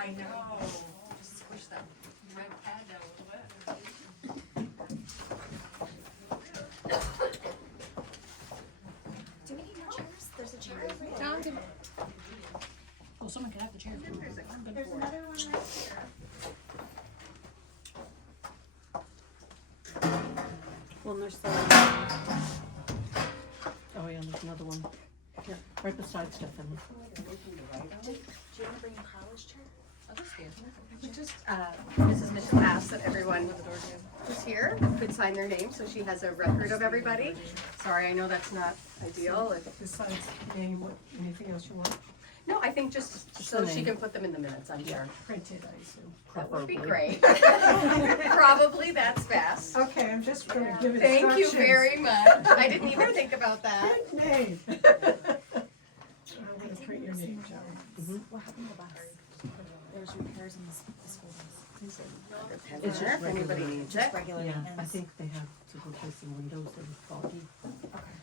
I know. Just squish that red pad down with wet. Do we need more chairs? There's a chair over there. Tom, well, someone could have the chair. There's another one right here. Well, there's the. Oh yeah, there's another one. Here, right beside Stephanie. Do you want to bring Carla's chair? We just, Mrs. Mitchell asked that everyone who's here could sign their name, so she has a record of everybody. Sorry, I know that's not ideal. Besides name, what, anything else you want? No, I think just so she can put them in the minutes, I'm sure. Printed, I assume. That would be Preferably. great. Probably that's best. Okay, I'm just gonna give instructions. Thank you very much. I didn't even think about that. Good name. I'm gonna print your name, Joe. What happened to the bus? There's repairs in this building. It's just If anybody regular. needs Just it. regular Yeah, I maintenance. think they have to replace some windows that are faulty. Okay.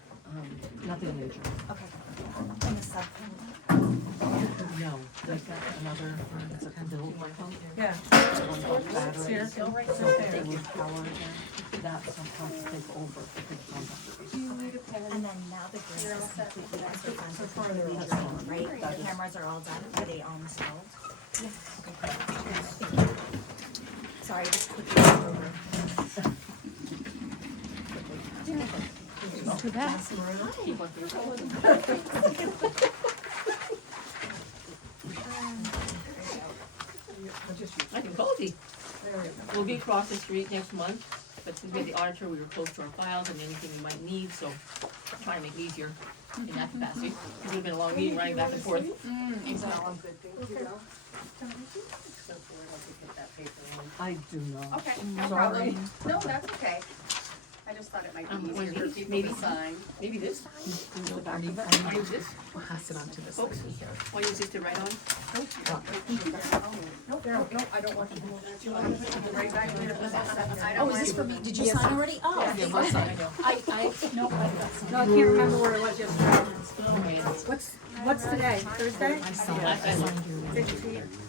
Nothing major. Okay. And the sub. No, they've got another, it's a build pump. Yeah. One with batteries. Here. So Right they there. would power that somehow to take over the big pump. And then now the green is completely, that's what I'm So far they're all completely done. done, right? The cameras are all done, are they all installed? Okay, great. Thank you. Sorry, just quickly go over. Too bad. Pass them around. I'll just use- I can cozy. There we go. We'll be across the street next month, but since we had the auditor, we were close to our files and anything we might need, so I'm trying to make it easier in that capacity. It would have been a long meeting running back and forth. I do not. Okay, no Sorry. problem. No, that's okay. I just thought it might be easier for people maybe- to sign. Maybe this, The back of it. I'll use this, We'll pass it on to this folks. lady here. I'll use this to write on. No, I don't want to. Right back there. Oh, is this for me? Did you sign already? Oh. Yeah, one side. No, I got No, I can't remember where it was yesterday. What's today? Thursday?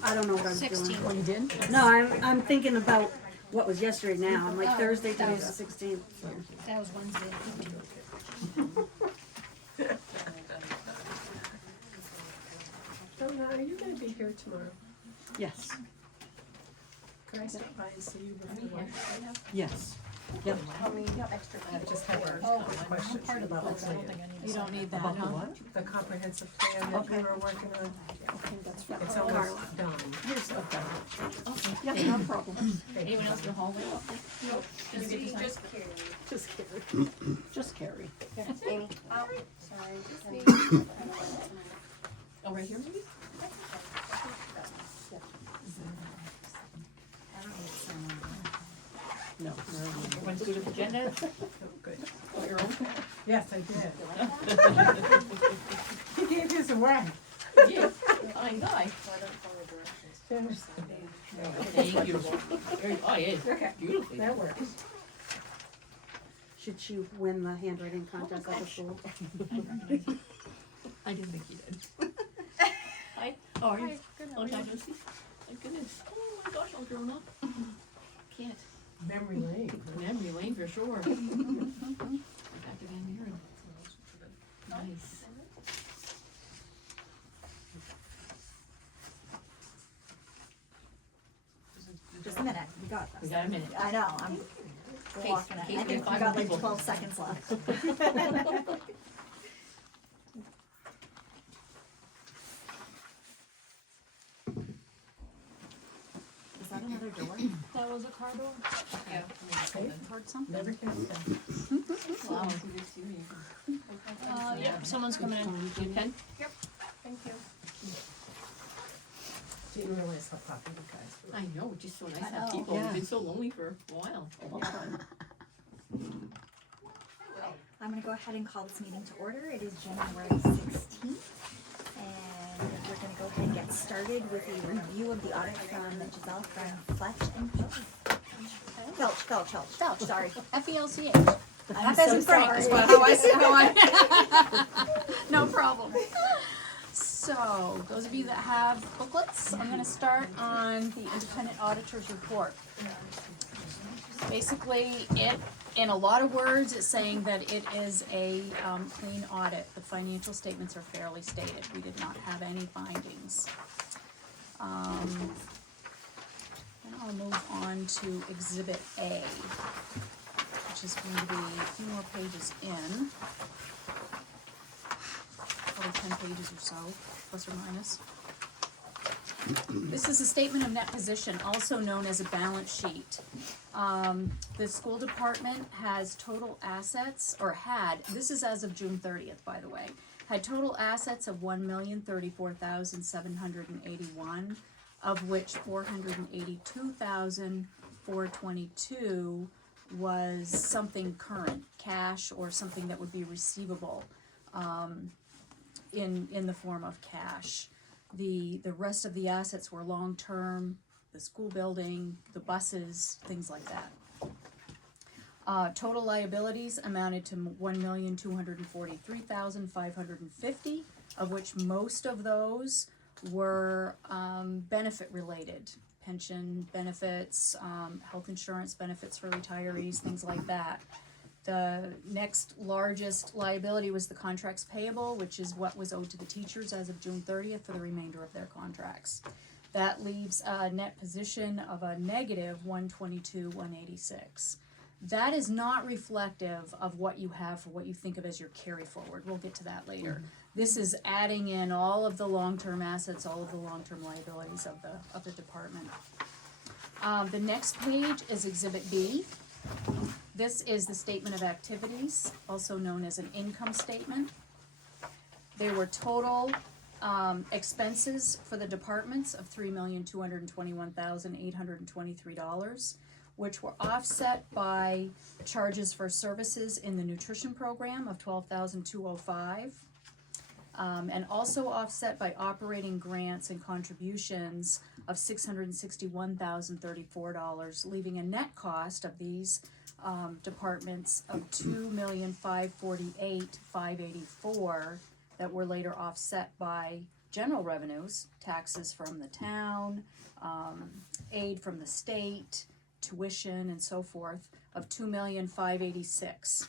I don't know what I'm doing. 16. Oh, you did? No, I'm thinking about what was yesterday now. I'm like Thursday, today's the 16th. That was Wednesday. Donna, are you gonna be here tomorrow? Yes, Can I stop by and see you with the wife? yes. Yep. I just have a question about the plan. You don't need that, About the huh? what? The comprehensive plan that we were working on. It's almost done. Here's the back. Yeah, no problem. Anyone else in the hallway? Just kidding. Just carry. Amy. Oh, sorry. Oh, right here maybe? No. Everyone's good with the agenda? Oh, good. Oh, your own? Yes, I did. He gave his away. Yeah, fine guy. Thank you. Very, oh, it is, Okay, beautifully. that works. Should she win the handwriting contest at the school? I didn't think you did. Hi, how are you? Long time no see. My goodness. Oh my gosh, all grown up. Can't. Memory lane. Memory lane for sure. Back to Van Buren. Nice. Just a minute, we got We this. got a minute. I know, I'm walking it. case I we think we find got like people. 12 seconds left. Is that another door? That was a car door? Yeah. Heard something? Never can tell. Wow. Yeah, someone's coming in. You pen? Thank you. Didn't realize how popular you guys were. I know, it's just so nice to I have know. people. Yeah. We've been so lonely for a while. A long time. I'm gonna go ahead and call this meeting to order. It is January 16th. And we're gonna go ahead and get started with a review of the audit from Giselle from Fletch and Felch, sorry. FELCH. I'm That's so in Frank, sorry. is how I. No problem. So, those of you that have booklets, I'm gonna start on the independent auditor's report. Basically, it, in a lot of words, it's saying that it is a clean audit. The financial statements are fairly stated. We did not have any findings. Then I'll move on to Exhibit A, which is going to be a few more pages in. Probably 10 pages or so, plus or minus. This is a statement of net position, also known as a balance sheet. The school department has total assets, or had, this is as of June 30th, by the way, had total assets of $1,034,781, of which $482,422 was something current, cash, or something that would be receivable in the form of cash. The rest of the assets were long-term, the school building, the buses, things like that. Total liabilities amounted to $1,243,550, of which most of those were benefit-related, pension benefits, health insurance benefits for retirees, things like that. The next largest liability was the contracts payable, which is what was owed to the teachers as of June 30th for the remainder of their contracts. That leaves a net position of a negative $122,186. That is not reflective of what you have for what you think of as your carry forward. We'll get to that later. This is adding in all of the long-term assets, all of the long-term liabilities of the department. The next page is Exhibit B. This is the statement of activities, also known as an income statement. There were total expenses for the departments of $3,221,823, which were offset by charges for services in the nutrition program of $12,205, and also offset by operating grants and contributions of $661,034, leaving a net cost of these departments of $2,548,584 that were later offset by general revenues, taxes from the town, aid from the state, tuition and so forth, of $2,586,000,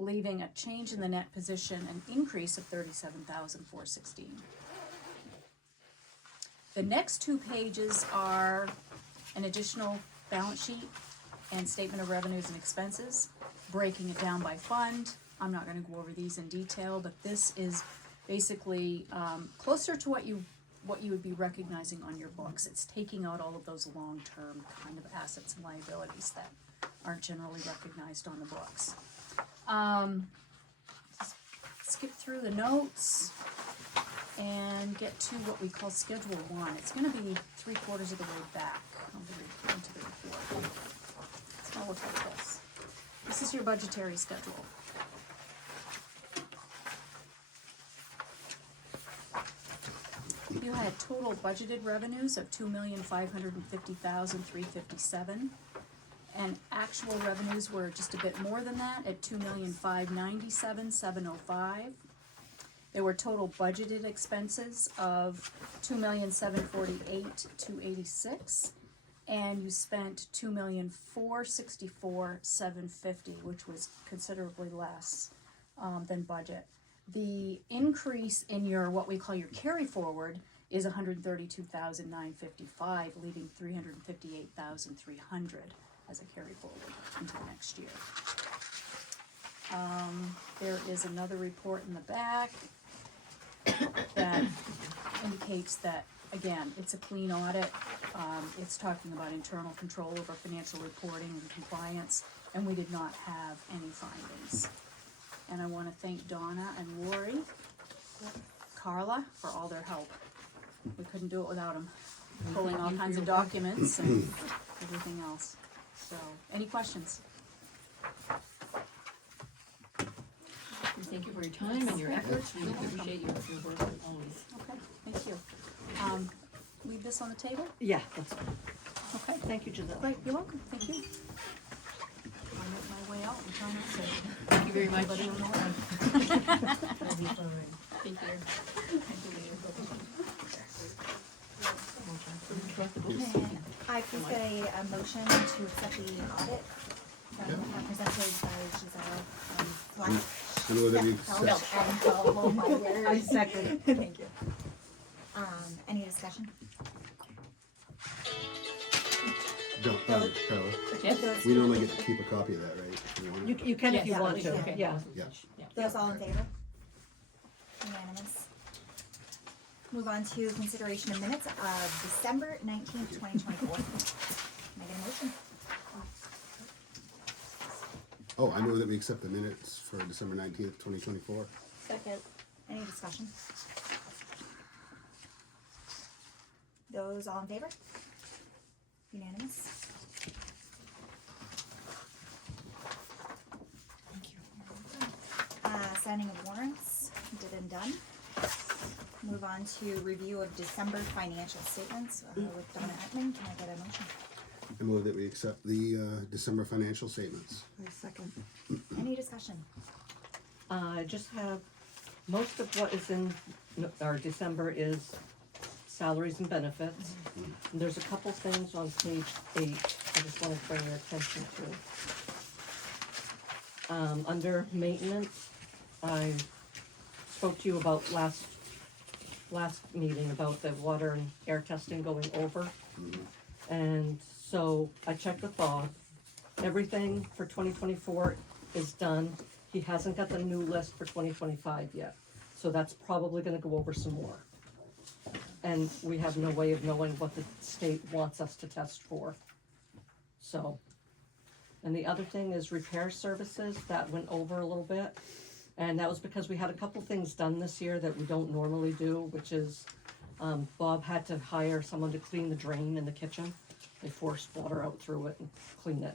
leaving a change in the net position, an increase of $37,416. The next two pages are an additional balance sheet and statement of revenues and expenses, breaking it down by fund. I'm not going to go over these in detail, but this is basically closer to what you would be recognizing on your books. It's taking out all of those long-term kind of assets and liabilities that aren't generally recognized on the books. Skip through the notes and get to what we call Schedule 1. It's going to be 3/4 of the way back into the report. It's going to look like this. This is your budgetary schedule. You had total budgeted revenues of $2,550,357, and actual revenues were just a bit more than that at $2,597,705. There were total budgeted expenses of $2,748,286, and you spent $2,464,750, which was considerably less than budget. The increase in your, what we call your carry forward, is $132,955, leaving $358,300 as a carry forward into next year. There is another report in the back that indicates that, again, it's a clean audit. It's talking about internal control over financial reporting and compliance, and we did not have any findings. And I want to thank Donna and Lori, Carla, for all their help. We couldn't do it without them, pulling all kinds of documents and everything else. So, any questions? Thank you for your time and your efforts. We appreciate your work always. Okay, thank you. Leave this on the table? Yeah, that's fine. Okay. Thank you, Giselle. Great, you're welcome, thank you. I'll make my way out and try not to. Thank you very much. Anybody on the way. Take care. And I please get a motion to accept the audit presented by Giselle and I know that we accept. Oh my word. I second. Thank you. Any discussion? Don't, Those- Carla, Yes? Those- we normally get to keep a copy of that, right? You want it? You can if you Yes. want to, Okay. yeah. Yeah. Those all in favor? Unanimous. Move on to consideration of minutes of December 19th, 2024. Can I get a motion? Oh, I move that we accept the minutes for December 19th, 2024. Second. Any discussion? Those all in favor? Unanimous. Thank you. Signing of warrants, did and done. Move on to review of December financial statements with Donna Etman. Can I get a motion? I move that we accept the December financial statements. I second. Any discussion? I just have, most of what is in our December is salaries and benefits. And there's a couple things on page 8 I just want to bring your attention to. Under maintenance, I spoke to you about last meeting about the water and air testing going over. And so I checked with Bob. Everything for 2024 is done. He hasn't got the new list for 2025 yet. So that's probably gonna go over some more. And we have no way of knowing what the state wants us to test for. So, and the other thing is repair services, that went over a little bit. And that was because we had a couple things done this year that we don't normally do, which is, Bob had to hire someone to clean the drain in the kitchen. They forced water out through it and clean it.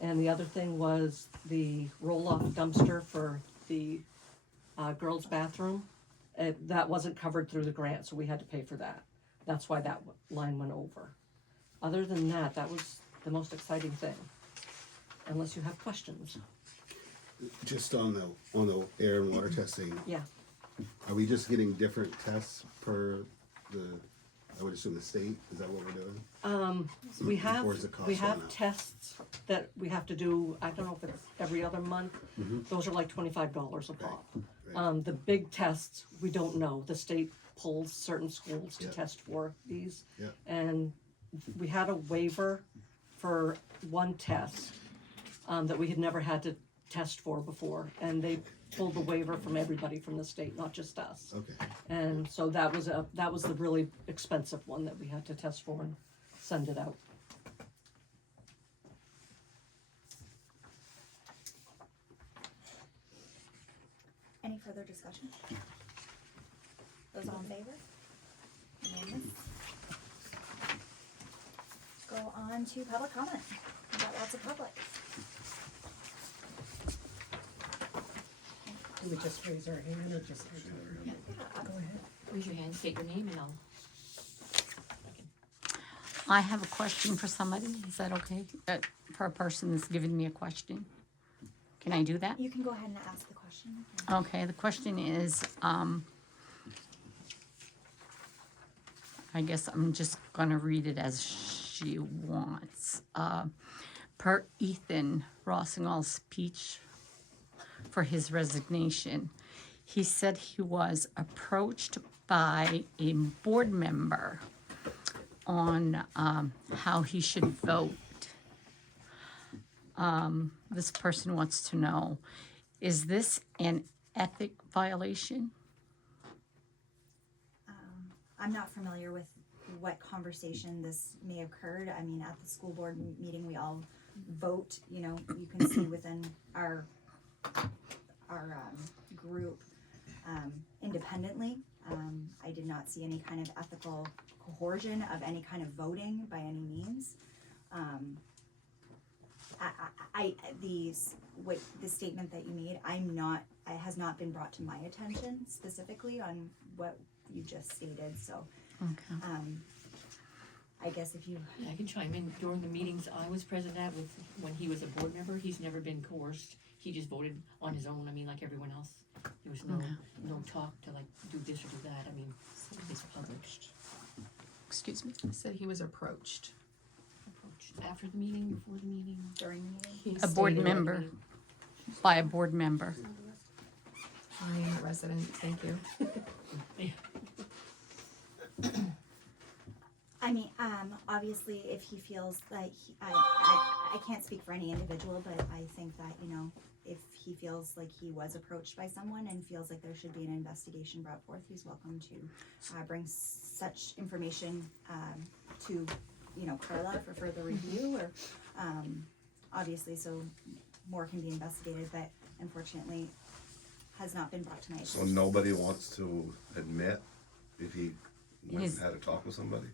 And the other thing was the roll-off dumpster for the girls' bathroom. That wasn't covered through the grant, so we had to pay for that. That's why that line went over. Other than that, that was the most exciting thing. Unless you have questions. Just on the air and water testing, Yeah. are we just getting different tests per I would assume the state, is that what we're doing? We have, Or is the cost we going have up? tests that we have to do, I don't know if it's every other month. Those are like $25 a pop. Right. The big tests, we don't know. The state pulls certain schools to Yeah. test for these. Yeah. And we had a waiver for one test, that we had never had to test for before. And they pulled the waiver from everybody from the state, not just us. Okay, And so that was the really expensive one that we had to test for and send it out. Any further discussion? Those all in favor? Unanimous. Go on to public comment. We've got lots of public. Do we just raise our hand or just? Yeah. Go ahead. Raise your hand, state your name, and I'll. I have a question for somebody. Is that okay? For a person that's giving me a question? Can I do that? You can go ahead and ask the question. Okay, the question is, I guess I'm just gonna read it as she wants. Per Ethan Rossingall's speech for his resignation, he said he was approached by a board member on how he should vote. This person wants to know, is this an ethic violation? I'm not familiar with what conversation this may have occurred. I mean, at the school board meeting, we all vote, you know, you can see within our group independently. I did not see any kind of ethical coercion of any kind of voting by any means. The statement that you made, it has not been brought to my attention specifically on what you just stated, so. Okay. I guess if you, Yeah, I can chime in. During the meetings I was present at with, when he was a board member, he's never been coerced. He just voted on his own, I mean, like everyone else. There was no talk to like do this or do that, I mean, it's published. Excuse me. I said he was approached. Approach after the meeting, before the meeting. During the meeting. He A board stated that member. he- By a board member. I am a resident, thank you. I mean, obviously, if he feels like, I can't speak for any individual, but I think that, you know, if he feels like he was approached by someone and feels like there should be an investigation brought forth, he's welcome to bring such information to, you know, Carla for further review, or obviously, so more can be investigated, but unfortunately has not been brought to my So attention. nobody wants to admit if he went He's- and had a talk with somebody?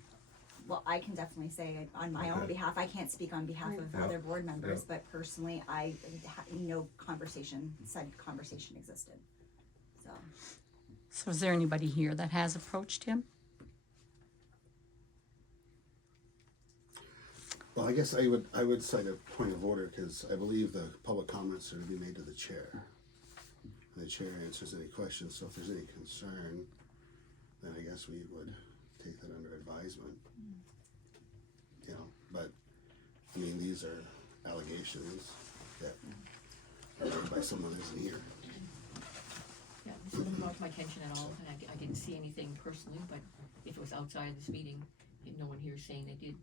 Well, I can definitely say on my own Okay. behalf, I can't speak on behalf of Yeah. other board members, Yeah. but personally, no said conversation existed. So, So is there anybody here that has approached him? Well, I guess I would cite a point of order, because I believe the public comments are to be made to the chair. And the chair answers any questions, so if there's any concern, then I guess we would take that under advisement. You know, but, I mean, these are allegations that are made by someone who isn't here. Yeah, this wasn't brought to my attention at all, and I didn't see anything personally, but if it was outside of this meeting, no one here is saying they did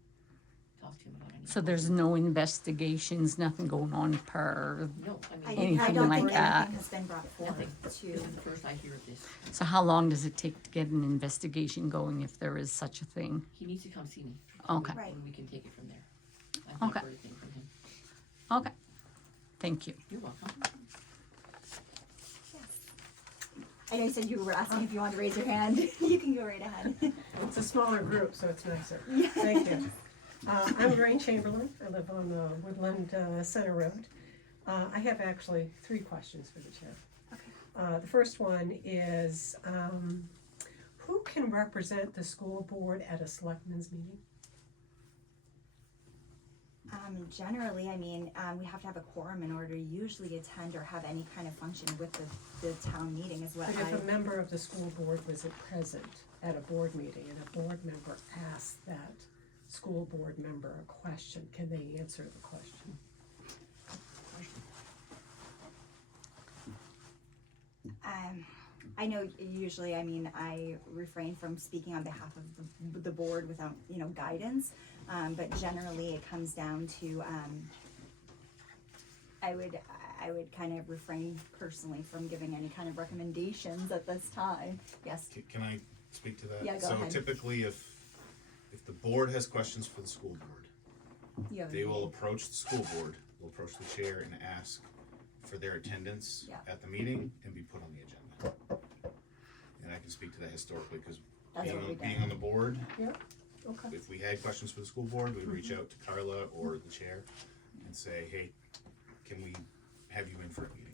talk to him about anything. So there's no investigations, nothing going on per, No, I, I mean, Anything I don't like think that. anything has been brought forth nothing. This to, is the first I hear of this. so how long does it take to get an investigation going if there is such a thing? He needs to come see me. Okay. Right. And we can take it from there. I've not Okay. heard anything from him. Okay, thank you. You're welcome. I know you said you were asking if you wanted to raise your hand. You can go right ahead. It's a smaller group, so it's nicer. Thank you. I'm Lorraine Chamberlain. I live on Woodland Center Road. I have actually 3 questions for the chair. The first one is, who can represent the school board at a selectmen's meeting? Generally, I mean, we have to have a quorum in order to usually attend or have any kind of function with the town meeting is what But if a member of the school board was present at a board meeting and a board member asked that school board member a question, can they answer the question? I know usually, I mean, I refrain from speaking on behalf of the board without, you know, guidance. But generally it comes down to, I would kind of refrain personally from giving any kind of recommendations at this time. Yes, Can I speak to that? Yeah, go ahead. So typically, if the board has questions for the school board, you have. they will approach the school board, will approach the chair and ask for their attendance Yeah. at the meeting and be put on the agenda. And I can speak to that historically, because That's what we've being done. on the board, Okay. if we had questions for the school board, we'd reach out to Carla or the chair and say, hey, can we have you in for a meeting?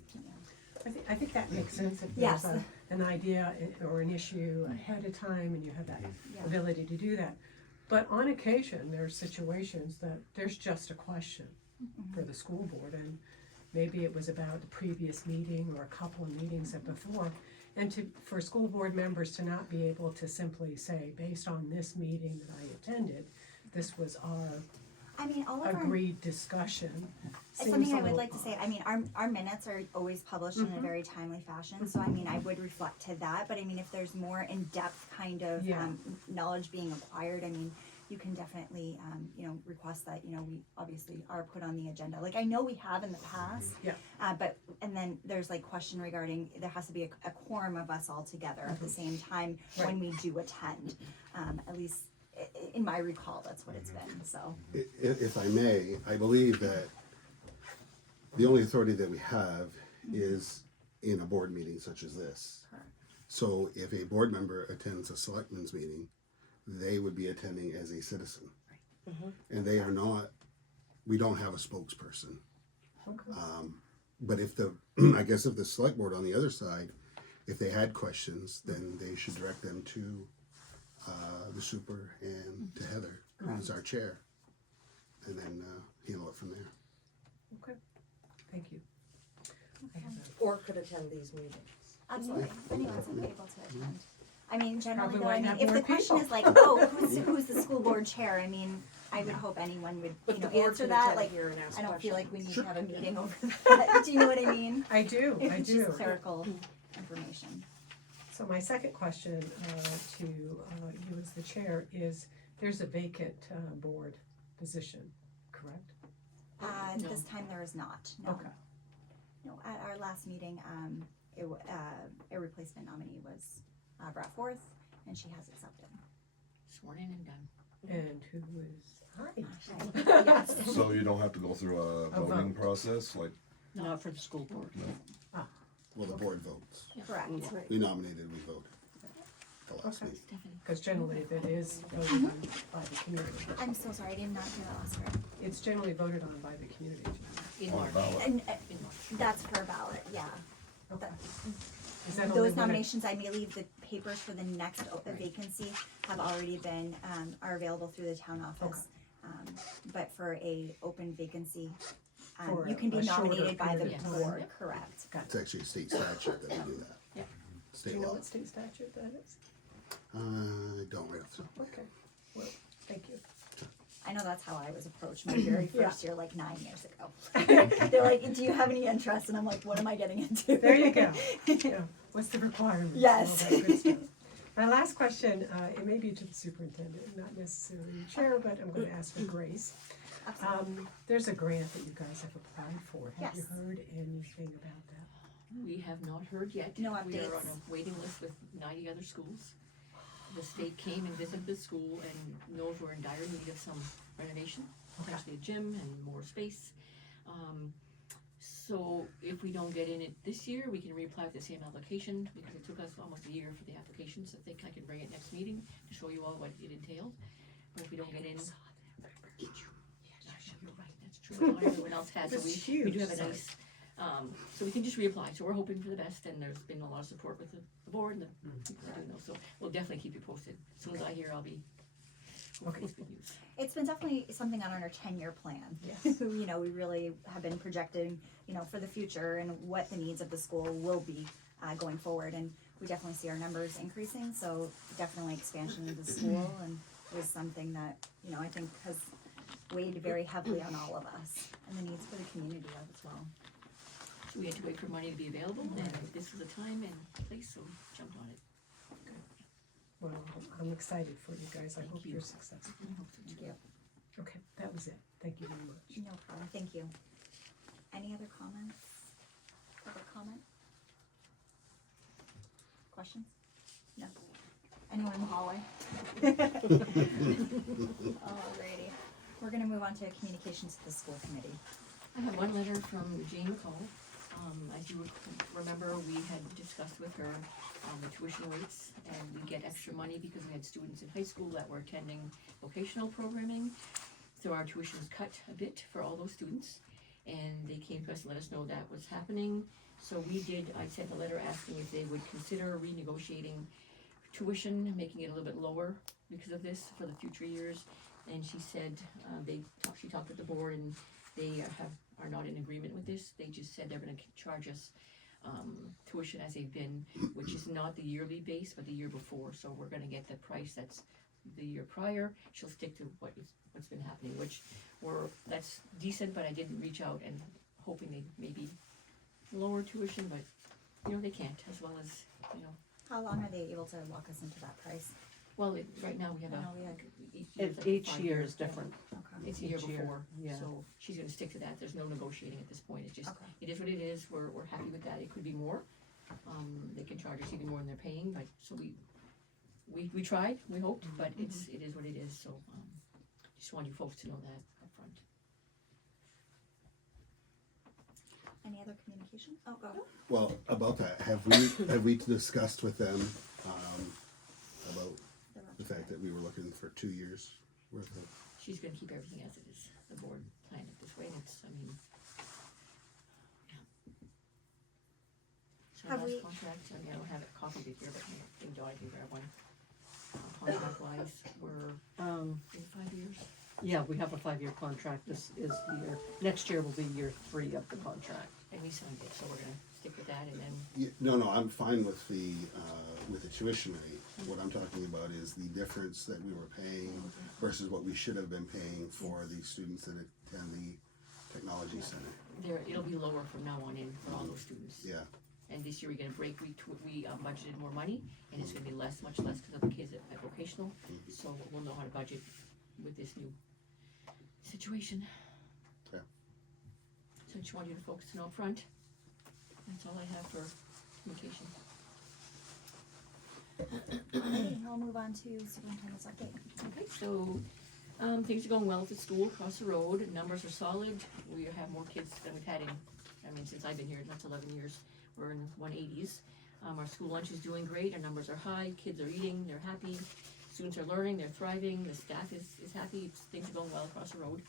I think that makes sense if Yes. there's an idea or an issue ahead of time and you have that Yeah. ability to do that. But on occasion, there are situations that there's just a question for the school board, and maybe it was about the previous meeting or a couple of meetings before. And for school board members to not be able to simply say, based on this meeting that I attended, this was our I mean, all of our. agreed discussion. It's something I would like to say, I mean, our minutes are always published in a very timely fashion, so I mean, I would reflect to that, but I mean, if there's more in-depth kind of, Yeah. knowledge being acquired, I mean, you can definitely, you know, request that, you know, we obviously are put on the agenda, like, I know we have in the past. Yeah. But, and then there's like question regarding, there has to be a quorum of us all together at the same time when we do attend, at least in my recall, that's what it's been, so. If I may, I believe that the only authority that we have is in a board meeting such as this. Correct. So if a board member attends a selectmen's meeting, they would be attending as a citizen. And they are not, we don't have a spokesperson. But if I guess if the select board on the other side, if they had questions, then they should direct them to the super and to Heather, who's our chair, and then handle it from there. Okay, thank you. I have that. Or could attend these meetings. Absolutely, if anyone's able to attend. I mean, generally Probably though, why I mean, have if more the question people. is like, oh, who's the school board chair, I mean, I would hope anyone would, But you the know, board answer can that, attend like, here and ask I don't feel like we need questions. to have a meeting over that, do you know what I mean? I do, I It's do. just clerical information. So my second question to you as the chair is, there's a vacant board position, correct? No. This time there is not, no. Okay. No, at our last meeting, a replacement nominee was, brought forth, and she has accepted. Sworn in and done. And who was, hi. Yes. So you don't have to go through a A voting vote. process, like, Not for the school board. Well, the board votes. Correct. We nominated, we voted. The last Okay. meeting. Stephanie. Because generally that is voted on by the community. I'm so sorry, I did not hear that last word. It's generally voted on by the community. In on the March. ballot. And, In March. that's per ballot, yeah. Okay. Is that only Those when it- nominations, I believe the papers for the next vacancy have already been, are available through the town office. But for a open vacancy, For you can be a shorter nominated by the period of time. board, Yep. correct. It's actually a state statute that we do that. Yeah. Do State you know law. what state statute that is? I don't right off the top. Okay, well, thank you. I know that's how I was approached my very Yeah. first year, like 9 years ago. They're like, do you have any interest? And I'm like, what am I getting into? There you go. Yeah. What's the requirements? and Yes. all that good stuff. My last question, it may be to the superintendent, not necessarily the chair, but I'm gonna ask for Grace. Absolutely. There's a grant that you guys have applied for. Have you Yes. heard anything about that? We have not heard yet. No We are on updates. a waiting list with 90 other schools. The state came and visited the school and knows we're in dire need of some renovation, especially a gym and more space. So if we don't get in it this year, we can reapply for the same application, because it took us almost a year for the application, so I think I can bring it next meeting to show you all what it entailed. But if we don't get in. You're right, that's true, not everyone else has, so It's we do huge, have a nice, so we can just reapply, so we're hoping for the best, and there's been a lot of support with the board and the people doing those, so we'll definitely keep you posted. As soon as I hear, I'll be, hopefully it's good news. It's been definitely something on our 10-year plan. Yes. You know, we really have been projecting, you know, for the future and what the needs of the school will be going forward. And we definitely see our numbers increasing, so definitely expansion of the school and was something that, you know, I think has weighed very heavily on all of us and the needs for the community as well. So we had to wait for money to be available, and this was the time and place, so jumped on it. Well, I'm excited for you guys. I Thank hope you. you're successful. I hope so too. Thank you. Okay, that was it. Thank you very much. No problem, thank you. Any other comments? Public comment? Questions? No? Anyone in the hallway? Alrighty, we're gonna move on to communications to the school committee. I have one letter from Jane McCall. As you remember, we had discussed with her the tuition rates, and we get extra money because we had students in high school that were attending vocational programming. So our tuition was cut a bit for all those students, and they came to us to let us know that was happening. So I sent a letter asking if they would consider renegotiating tuition, making it a little bit lower because of this for the future years. And she said, she talked with the board, and they are not in agreement with this. They just said they're gonna charge us tuition as they've been, which is not the yearly base, but the year before. So we're gonna get the price that's the year prior. She'll stick to what's been happening, that's decent, but I didn't reach out and hoping they maybe lower tuition, but you know, they can't, as well as, you know, How long are they able to lock us into that price? well, right now we have I know we had- Each year is different. Okay. It's a year Each year, before, yeah. so she's gonna stick to that, there's no negotiating at this point, Okay. it is what it is, we're happy with that, it could be more. They can charge us even more than they're paying, but, so we tried, we hoped, but it is what it is, so, just want you folks to know that up front. Any other communication? Oh, go. Well, about that, have we discussed with them, about the fact that we were looking for 2 years worth of? She's gonna keep everything as it is, the board planned it this way, and it's, yeah. So Have last we- contract, I don't have it copied it here, but I think Dottie can grab one. Contract wise, we're in 5 years. Yeah, we have a 5-year contract. This is next year will be year 3 of the contract. And we signed it, so we're gonna stick with that, and then No, I'm fine with the tuition rate. What I'm talking about is the difference that we were paying versus what we should have been paying for the students that attend the technology center. It'll be lower from now on in for all those students. Yeah, And this year we get a break, we budgeted more money, and it's gonna be less, much less, because of the kids at vocational, so we'll know how to budget with this new situation. Yeah. So I just want you to focus on up front. That's all I have for communication. Okay, I'll move on to superintendent's update. Okay, so, things are going well at the school across the road, numbers are solid, we have more kids than we've had since I've been here, that's 11 years, we're in the 180s. Our school lunch is doing great, our numbers are high, kids are eating, they're happy, students are learning, they're thriving, the staff is happy, things are going well across the road,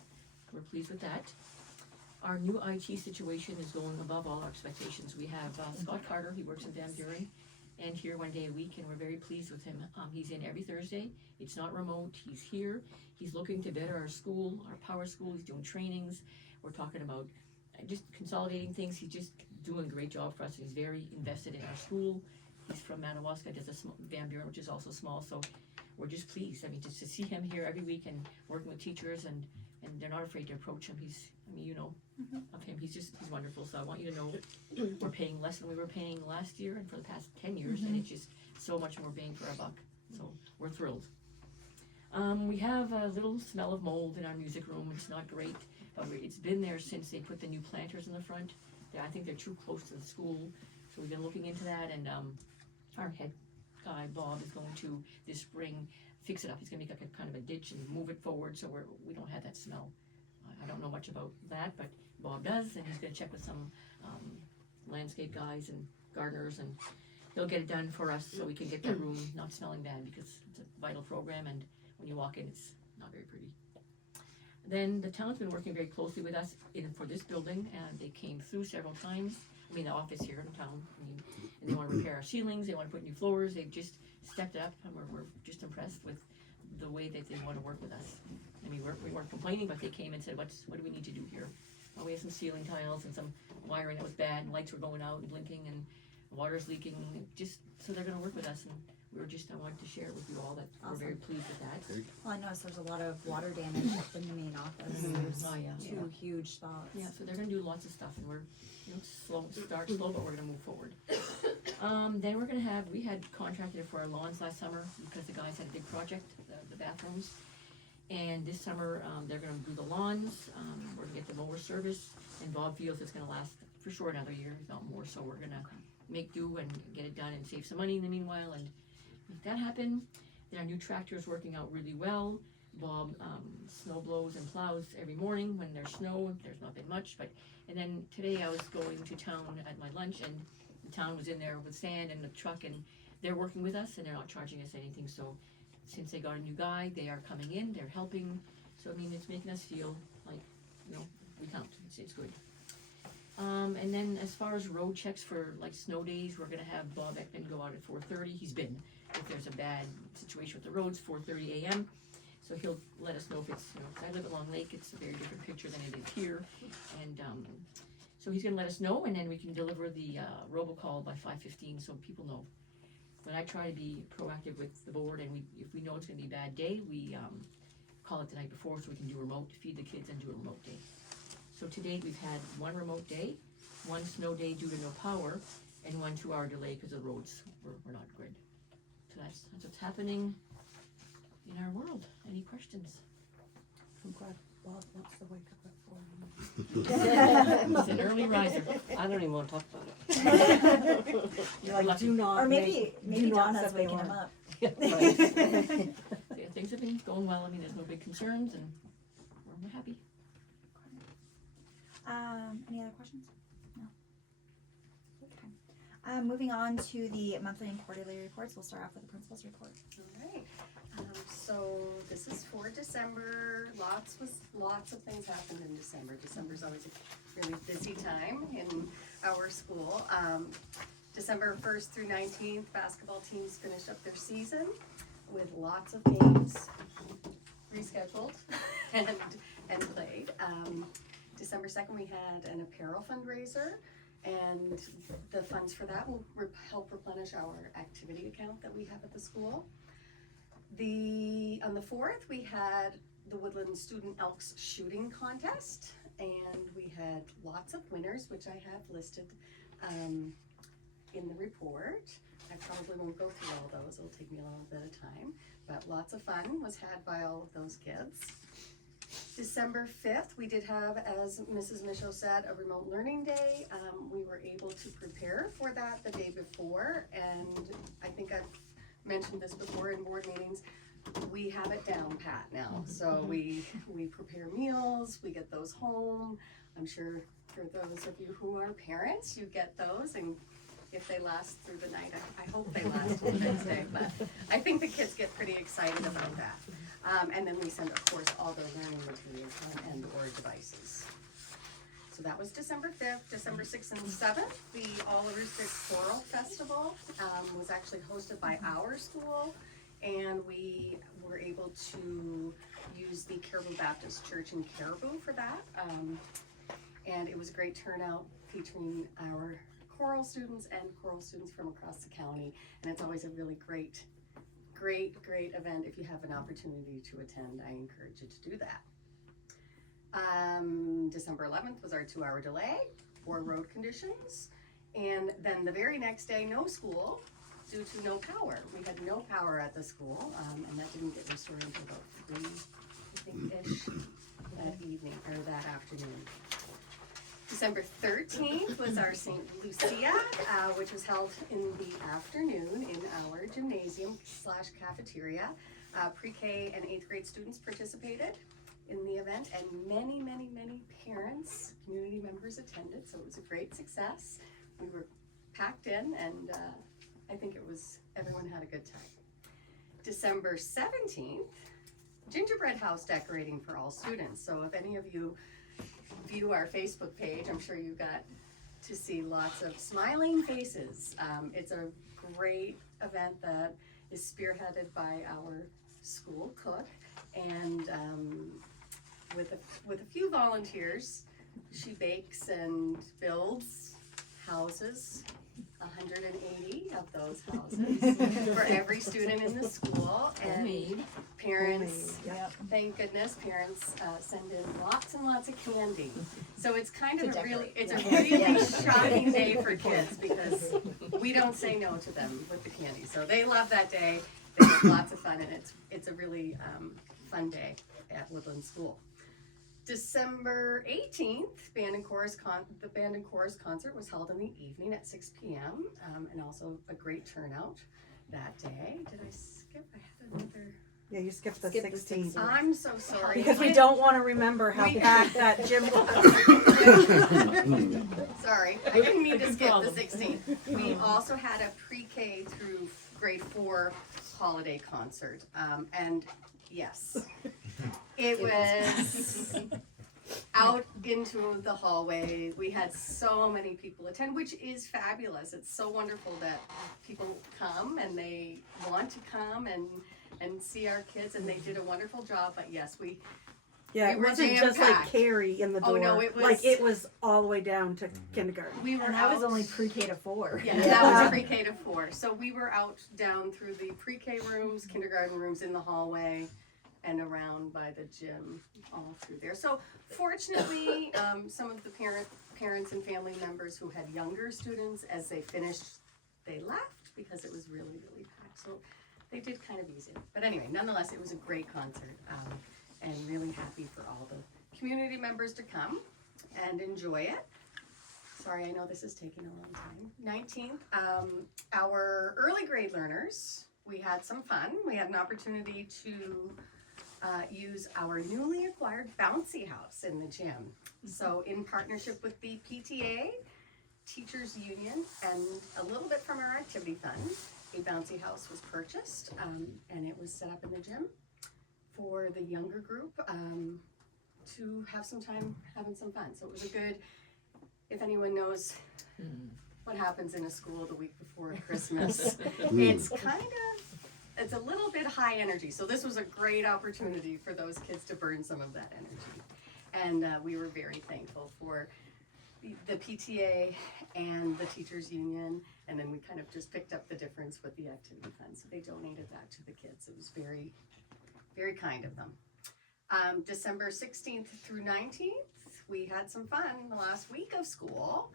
we're pleased with that. Our new IT situation is going above all our expectations, we have Scott Carter, he works in Van Buren, and here one day a week, and we're very pleased with him. He's in every Thursday, it's not remote, he's here, he's looking to better our school, our power school, he's doing trainings, we're talking about just consolidating things, he's just doing a great job for us, he's very invested in our school, he's from Madawaska, does Van Buren, which is also small, so we're just pleased, just to see him here every week and working with teachers, and they're not afraid to approach him, of him, he's wonderful, so I want you to know, we're paying less than we were paying last year and for the past 10 years, and it's just so much more bang for our buck, so we're thrilled. We have a little smell of mold in our music room, it's not great, but it's been there since they put the new planters in the front. I think they're too close to the school, so we've been looking into that, and our head guy, Bob, is going to, this spring, fix it up. He's gonna make like a kind of a ditch and move it forward, so we don't have that smell. I don't know much about that, but Bob does, and he's gonna check with some landscape guys and gardeners, and he'll get it done for us, so we can get that room not smelling bad, because it's a vital program, and when you walk in, it's not very pretty. Then the town's been working very closely with us for this building, and they came through several times. The office here in town, and they wanna repair our ceilings, they wanna put new floors, they've just stepped up, and we're just impressed with the way that they wanna work with us. We weren't complaining, but they came and said, what do we need to do here? Well, we have some ceiling tiles and some wiring that was bad, and lights were going out and blinking, and water's leaking, so they're gonna work with us, and I wanted to share with you all that we're very pleased with that. Well, I noticed there's a lot of water damage up in the main office. There's two huge spots. Yeah, so they're gonna do lots of stuff, and we're, slow, but we're gonna move forward. Then we had contracted for our lawns last summer, because the guys had a big project, the bathrooms. And this summer, they're gonna do the lawns, we're gonna get the mower service, and Bob feels it's gonna last for sure another year, if not more, so we're gonna make do and get it done and save some money in the meanwhile, and make that happen. Then our new tractor is working out really well. Bob snow blows and plows every morning when there's snow. There's not been much, and then today I was going to town at my lunch, and the town was in there with sand and the truck, and they're working with us, and they're not charging us anything, so since they got a new guy, they are coming in, they're helping, so it's making us feel like, we count, it's good. And then as far as road checks for snow days, we're gonna have Bob Ekman go out at 4:30, he's been, if there's a bad situation with the roads, 4:30 a.m. So he'll let us know if it's, 'cause I live at Long Lake, it's a very different picture than it is here, and so he's gonna let us know, and then we can deliver the robocall by 5:15, so people know. But I try to be proactive with the board, and if we know it's gonna be a bad day, we call it the night before, so we can do remote, feed the kids and do a remote day. So to date, we've had one remote day, one snow day due to no power, and 1 2-hour delay because the roads were not good. So that's what's happening in our world. Any questions? I'm glad Bob wants to wake up at 4. He's an early riser. I don't even wanna talk about it. You're lucky. Do not Or maybe do not Donna's set the waking him alarm. up. Yeah, things have been going well. There's no big concerns, and we're happy. Any other questions? No. Okay. Moving on to the monthly and quarterly reports. We'll start off with the principal's report. Alright, so this is for December, lots of things happened in December. December's always a really busy time in our school. December 1st through 19th, basketball teams finished up their season with lots of games rescheduled and played. December 2nd, we had an apparel fundraiser, And the funds for that will help replenish our activity account that we have at the school. On the 4th, we had the Woodland Student Elks Shooting Contest, and we had lots of winners, which I have listed in the report. I probably won't go through all those, it'll take me a little bit of time, but lots of fun was had by all of those kids. December 5th, we did have, as Mrs. Michaud said, a remote learning day. We were able to prepare for that the day before, and I think I've mentioned this before in board meetings, we have it down pat now. So we prepare meals, we get those home. I'm sure for those of you who are parents, you get those, and if they last through the night, I hope they last till the next day, but I think the kids get pretty excited about that. And then we send, of course, all their learning materials and or devices. So that was December 5th. December 6th and 7th, the All Aroostook Floral Festival was actually hosted by our school, and we were able to use the Caribou Baptist Church in Caribou for that. And it was a great turnout featuring our choral students and choral students from across the county. And it's always a really great event. If you have an opportunity to attend, I encourage you to do that. December 11th was our 2-hour delay for road conditions. And then the very next day, no school due to no power. We had no power at the school, and that didn't get restored until about 3, I think-ish that evening, or that afternoon. December 13th was our St. Lucia, which was held in the afternoon in our gymnasium / cafeteria. Pre-K and 8th grade students participated in the event, and many parents, community members attended, so it was a great success. We were packed in, and I think everyone had a good time. December 17th, gingerbread house decorating for all students. So if any of you view our Facebook page, I'm sure you got to see lots of smiling faces. It's a great event that is spearheaded by our school cook, and with a few volunteers, she bakes and builds houses, 180 of those houses for every student in the school. And parents, thank goodness, parents send in lots and lots of candy. So it's kind of a really shocking day for kids, because we don't say no to them with the candy. So they love that day. They have lots of fun, and it's a really fun day at Woodland School. December 18th, the Band and Chorus concert was held in the evening at 6 p.m. And also a great turnout that day. Did I skip? I had another. Yeah, you skipped the 16th. I'm so sorry. Because we don't want to remember how packed that gym was. Sorry, I didn't mean to skip the 16th. We also had a pre-K through grade 4 holiday concert. And yes, it was out into the hallway. We had so many people attend, which is fabulous. It's so wonderful that people come and they want to come and see our kids, and they did a wonderful job. But yes, it wasn't just like Carrie in the door. Oh no, it was like it was all the way down to kindergarten. We were And that was only pre-K to 4. Yeah, that was pre-K to 4. So we were out down through the pre-K rooms, kindergarten rooms, in the hallway, and around by the gym, all through there. So fortunately, some of the parents and family members who had younger students, as they finished, they left because it was really packed. So they did kind of ease in. But anyway, nonetheless, it was a great concert, and really happy for all the community members to come and enjoy it. Sorry, I know this is taking a long time. 19th, our early grade learners, we had some fun. We had an opportunity to use our newly acquired bouncy house in the gym. So in partnership with the PTA, Teachers Union, and a little bit from our activity fund, a bouncy house was purchased, and it was set up in the gym for the younger group to have some time having some fun. So it was a good, if anyone knows what happens in a school the week before Christmas, it's a little bit high energy. So this was a great opportunity for those kids to burn some of that energy. And we were very thankful for the PTA and the teachers union, and then we kind of just picked up the difference with the activity fund, so they donated that to the kids. It was very, very kind of them. December 16th through 19th, we had some fun the last week of school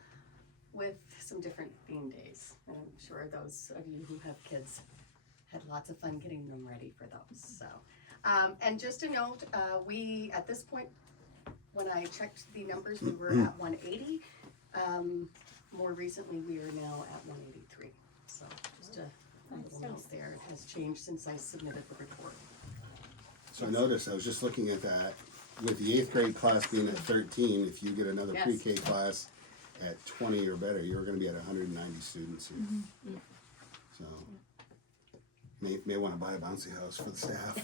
with some different theme days. And I'm sure those of you who have kids had lots of fun getting them ready for those. So, and just a note, we, at this point, when I checked the numbers, we were at 180. More recently, we are now at 183. So just a little note there. It has changed since I submitted the report. So I noticed, I was just looking at that, with the 8th grade class being at 13, if you get another Yes. pre-K class at 20 or better, you're gonna be at 190 students here. So, may wanna buy a bouncy house for the staff.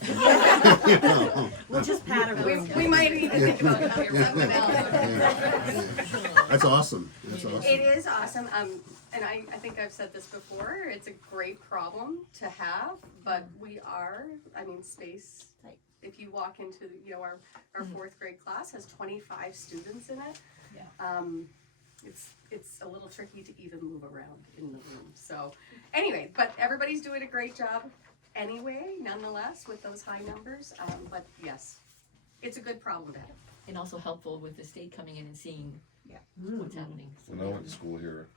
You know. We'll just pat her. We might even think about something else. That's awesome, that's awesome. It is awesome, and I think I've said this before, it's a great problem to have, but we are, I mean, space, if you walk into, you know, our 4th grade class has 25 students in it. Yeah. It's a little tricky to even move around in the room, so, anyway, but everybody's doing a great job anyway, nonetheless, with those high numbers, but yes, it's a good problem to have. And also helpful with the state coming in and seeing Yeah. what's happening. So When I went to school here,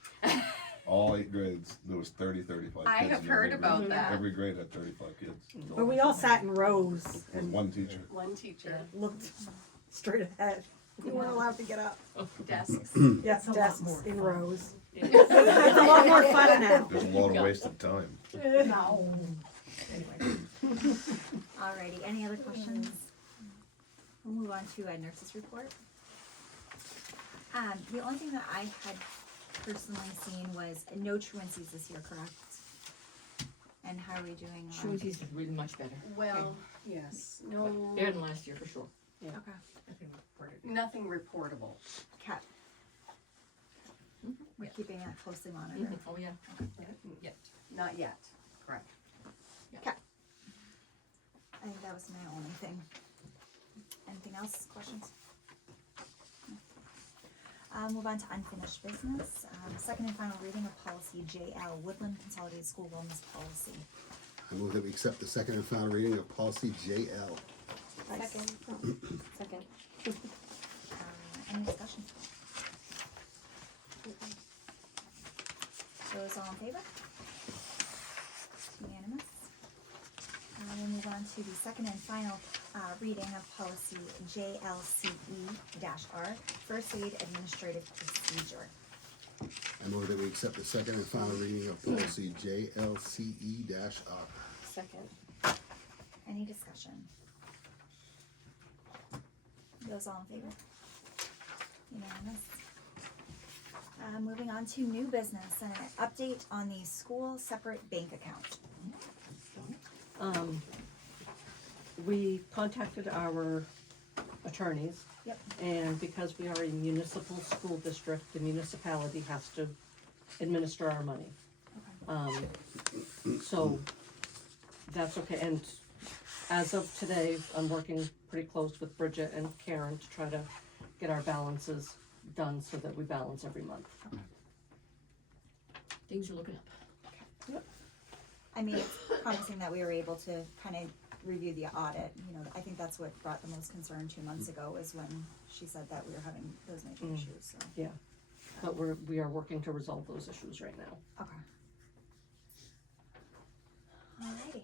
all 8 grades, there was 35 I kids have in heard every about grade. that. Every grade had 35 kids. But we all sat in rows With and one teacher. One teacher, looked straight ahead. We weren't allowed to get up. desks. Yes, a lot desks more in fun. rows. it- It's a lot more fun now. There's a lot of wasted time. No. Anyway, Alrighty, any other questions? We'll move on to a nurse's report. The only thing that I had personally seen was no truancies this year, correct? And how are we doing on? Truancies is really much better. Well, yes, no, Better than last year for sure. Okay, I think we're ready. nothing reportable. cat. We're keeping that closely monitored. Oh, yeah. Yet. Not yet, correct. I think that was my only thing. Anything else, questions? No. Move on to unfinished business. Second and final reading of policy JL, Woodland Consolidated School Wellness Policy. I move that we accept the second and final reading of policy JL. Second. Second. Any discussion? Those all in favor? Unanimous. We'll move on to the second and final reading of policy JLCE-R, First Aid Administrative Procedure. I move that we accept the second and final reading of policy JLCE-R. Second. Any discussion? Those all in favor? Unanimous. Moving on to new business and an update on the school separate bank account. We contacted our attorneys. Yep. And because we are a municipal school district, the municipality has to administer our money. So that's okay, and as of today, I'm working pretty close with Bridget and Karen to try to get our balances done so that we balance every month. Things are looking up. I mean, it's promising that we were able to kind of review the audit, you know, I think that's what brought the most concern 2 months ago, is when she said that we were having those major issues, so. But we are working to resolve those issues right now. Okay. Alrighty.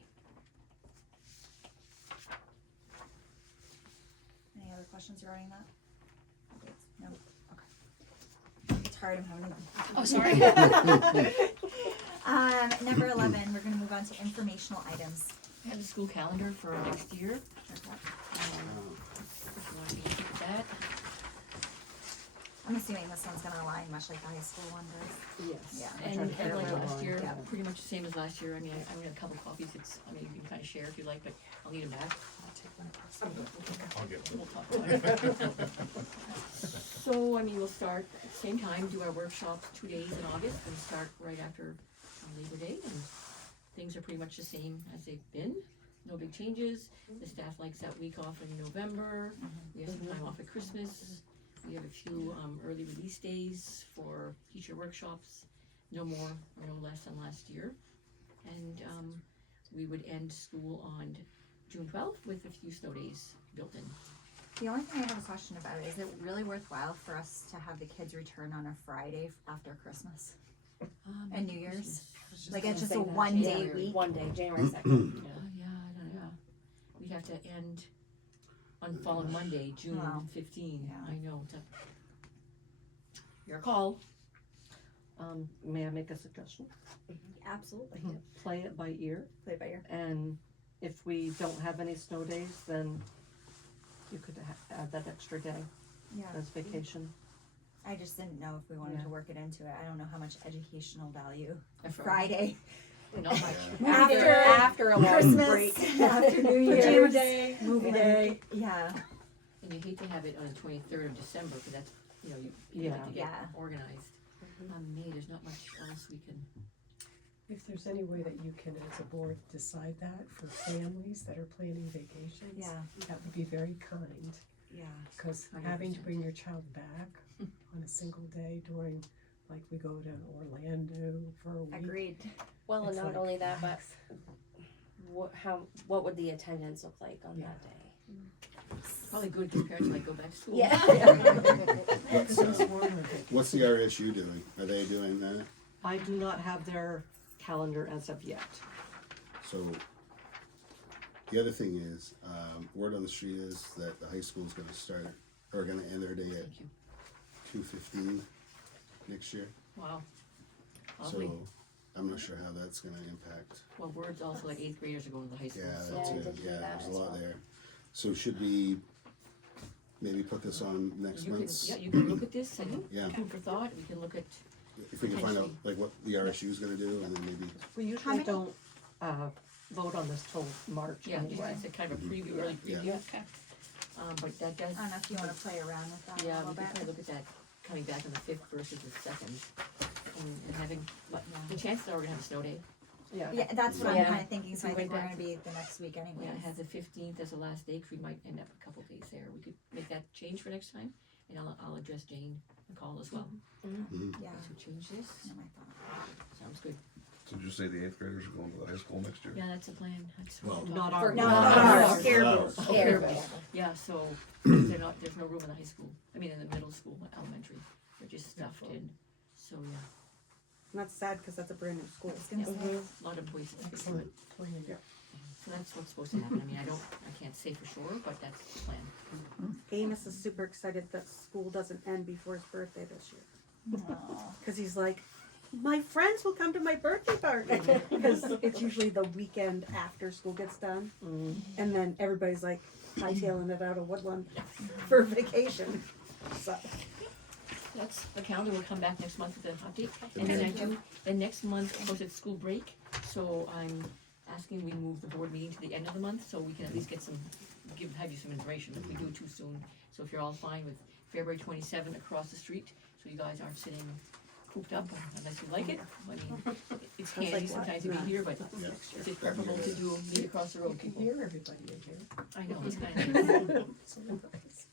Any other questions regarding that? No? Okay. It's hard, I'm having a. Oh, sorry. Number 11, we're gonna move on to informational items. We have the school calendar for next year. If you want to keep that. I'm assuming this one's gonna align much like the high school one does. Yes. Yeah. I tried And to figure like out last why. year, Yeah. pretty much the same as last year. I mean, I'm gonna have a couple copies. You can kind of share if you like, but I'll need them back. I'll get one. We'll talk about it. So, I mean, we'll start at the same time, do our workshop 2 days in August, and start right after Labor Day, and things are pretty much the same as they've been. No big changes. The staff likes that week off in November. We have some time off at Christmas. We have a few, early release days for teacher workshops, no more or no less than last year. And, we would end school on June 12th with a few snow days built in. The only thing I have a question about is it really worthwhile for us to have the kids return on a Friday after Christmas and New Year's? Like it's just a one day week. One day, January 2nd. Yeah, I don't know. We'd have to end on the following Monday, June Wow. 15. Yeah. I know. Your call. May I make a suggestion? Absolutely. Play it by ear, Play it by ear. and if we don't have any snow days, then you could add that extra day Yeah. as vacation. I just didn't know if we wanted Yeah. to work it into it. I don't know how much educational value A Friday Not much. After a long Christmas, break. after New Pajama Year's, day, movie day. Yeah. And you hate to have it on the 23rd of December, because that's, you know, you like to get Yeah. organized. May, there's not much else we can, If there's any way that you can, as a board, decide that for families that are planning vacations, Yeah. that would be very kind. Yeah. Because having to bring your child back on a single day during, like, we go to Orlando for a week. Agreed. Well, and It's not like, only that, but yikes. what would the attendance look like on that day? probably good compared to like go back to school. What's the RSU doing? Are they doing that? I do not have their calendar as of yet. So the other thing is, word on the street is that the high school is gonna start, or gonna end their day at Thank you. 2:15 next year. Wow. So Lovely. I'm not sure how that's gonna impact. Well, word's also like 8th graders are going to the high school. Yeah, so- that's I it. did hear Yeah, that there's a as lot well. there. So should we maybe put this on next You can, month's? yeah, you can look at this and Yeah. food for thought, we can look at, If we can find out potentially. like what the RSU is gonna do, and then maybe. We How usually many- don't, vote on this till March yeah, just anyway. it's a kind of a preview, early Yeah. preview. But that does, I don't know if you want to play around with that a yeah, little we can bit. kind of look at that coming back on the 5th versus the 2nd. And having, but the chances are we're gonna have a snow day. Yeah. Yeah, that's what I'm Yeah. kind of thinking. So I We think went we're back going to be the next week anyway. Yeah, have the 15th as the last day, 'cause we might end up a couple days there. We could make that change for next time, and I'll address Jane McCall as well. Yeah. So change this, No, my thought. sounds good. So did you say the 8th graders are going to the high school next year? Yeah, that's the plan. That's what Well, we're Not talking our. No, about. not ours. ours. Oh, Care. Care. Yeah, so they're not, there's no room in the high school, I mean, in the middle school, elementary, they're just stuffed in, so, yeah. And that's sad, cause that's a brand new school. I was gonna Yeah. say. A lot of voices, Excellent plan. so that's what's supposed to happen. I mean, I can't say for sure, but that's the plan. Amos is super excited that school doesn't end before his birthday this year. Aw. Cause he's like, my friends will come to my birthday party. Cause it's usually the weekend after school gets done. And then everybody's like hightailing it out of Woodland for vacation. So, That's, the calendar will come back next month with an update, and then I do, then next month, of course, it's school break, so I'm asking we move the board meeting to the end of the month, so we can at least get some, have you some information, if we do it too soon. So if you're all fine with February 27th across the street, so you guys aren't sitting cooped up unless you like it, I mean, it's I was handy like, what? sometimes to be here, but Yeah. it's preferable to do, meet across the road, You can people. hear everybody in here. I know, it's kind of, So nice.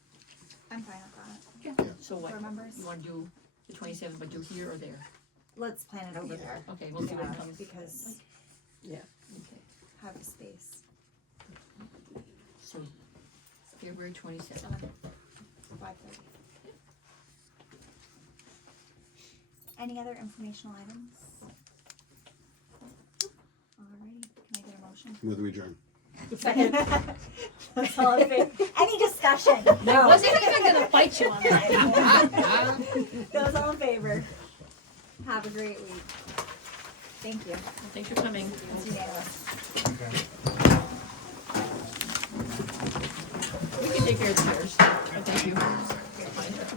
I'm fine with that. so what, Board members? you wanna do the 27th, but do here or there? Let's plan it over there. Okay, we'll see what Yeah, comes. because Okay. have the space. So, February 27th. 5:30. Any other informational items? Alrighty, can I get a motion? Move the adjourn. That's all in favor. Any discussion? I wasn't even gonna fight you on that. Those all in favor. Have a great week. Thank you. Thanks for coming. It's unanimous. We can take care of the chairs. Oh, thank you.